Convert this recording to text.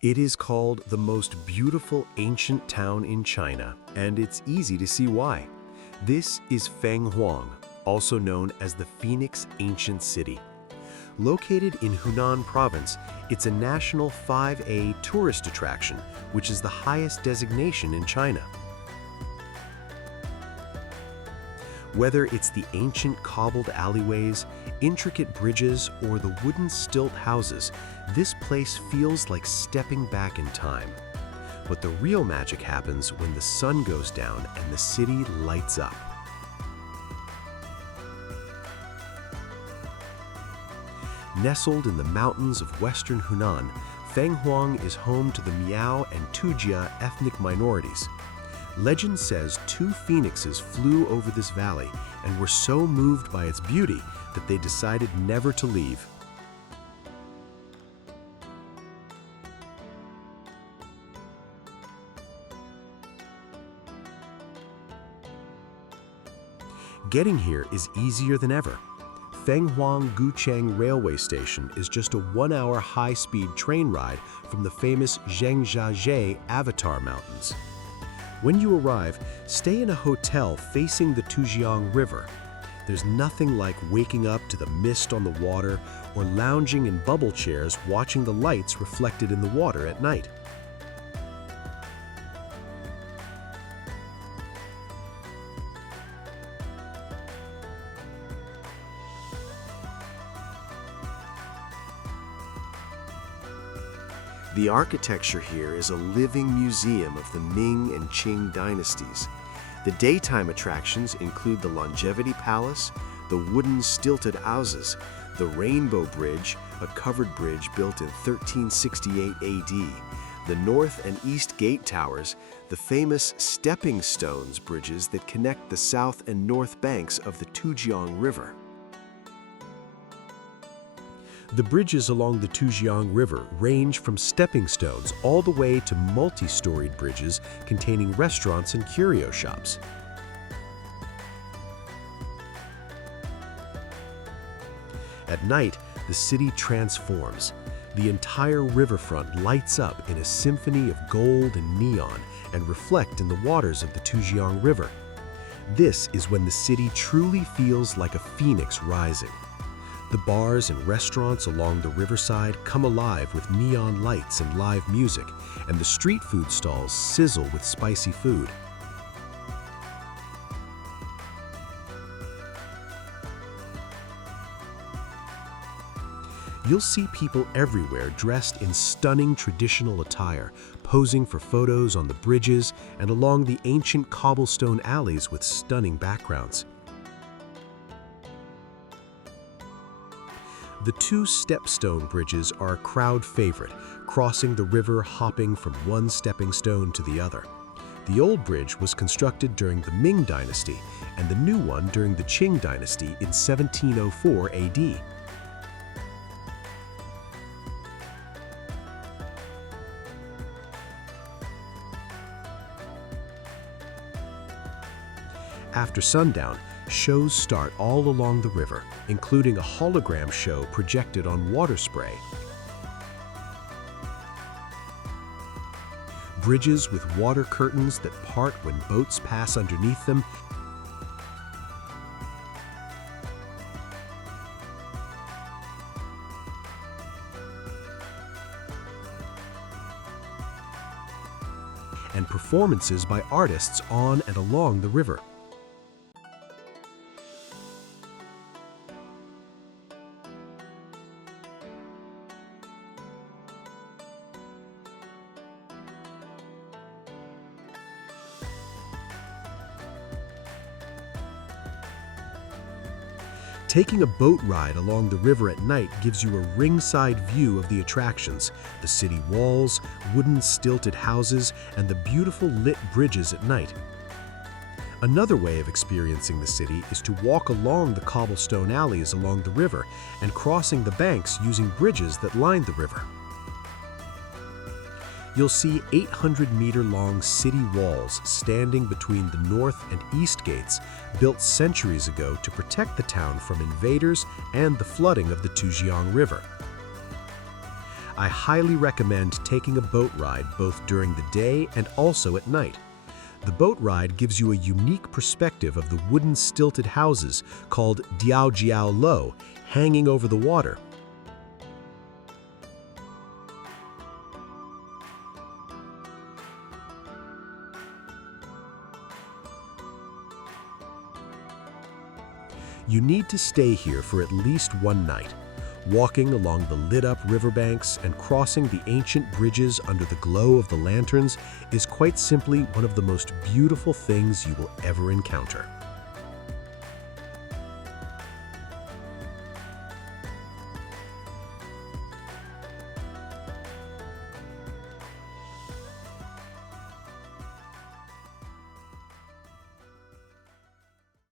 It is called the most beautiful ancient town in China, and it's easy to see why. This is Fenghuang, also known as the Phoenix Ancient City. Located in Hunan Province, it's a national 5A tourist attraction, which is the highest designation in China. Whether it's the ancient cobbled alleyways, intricate bridges, or the wooden stilt houses, this place feels like stepping back in time. But the real magic happens when the sun goes down and the city lights up. Nestled in the mountains of western Hunan, Fenghuang is home to the Miao and Tujia ethnic minorities. Legend says 2 phoenixes flew over this valley and were so moved by its beauty that they decided never to leave. Getting here is easier than ever. Fenghuanggucheng Railway Station is just a 1-hour high-speed train ride from the famous Zhangjiajie Avatar Mountains. When you arrive, stay in a hotel facing the Zhangjiajie River. There's nothing like waking up to the mist on the water or lounging in bubble chairs watching the lights reflected in the water at night. The architecture here is a living museum of the Ming and Qing dynasties. The daytime attractions include the Longevity Palace, the wooden stilted houses, the Rainbow Bridge, a covered bridge built in 1368 AD, the North and East Gate Towers, the famous stepping stones bridges that connect the south and north banks of the Zhangjiajie River. The bridges along the Zhangjiajie River range from stepping stones all the way to multi-storied bridges containing restaurants and curio shops. At night, the city transforms. The entire riverfront lights up in a symphony of gold and neon and reflect in the waters of the Zhangjiajie River. This is when the city truly feels like a phoenix rising. The bars and restaurants along the riverside come alive with neon lights and live music, and the street food stalls sizzle with spicy food. You'll see people everywhere dressed in stunning traditional attire, posing for photos on the bridges and along the ancient cobblestone alleys with stunning backgrounds. The 2 stepstone bridges are a crowd favorite, crossing the river hopping from one stepping stone to the other. The old bridge was constructed during the Ming Dynasty and the new one during the Qing Dynasty in 1704 AD. After sundown, shows start all along the river, including a hologram show projected on water spray. Bridges with water curtains that part when boats pass underneath them, and performances by artists on and along the river. Taking a boat ride along the river at night gives you a ringside view of the attractions, the city walls, wooden stilted houses, and the beautiful lit bridges at night. Another way of experiencing the city is to walk along the cobblestone alleys along the river and crossing the banks using bridges that line the river. You'll see 800-meter-long city walls standing between the north and east gates, built centuries ago to protect the town from invaders and the flooding of the Zhangjiajie River. I highly recommend taking a boat ride both during the day and also at night. The boat ride gives you a unique perspective of the wooden stilted houses called Diaojiao Lo, hanging over the water. You need to stay here for at least one night. Walking along the lit-up riverbanks and crossing the ancient bridges under the glow of the lanterns is quite simply one of the most beautiful things you will ever encounter.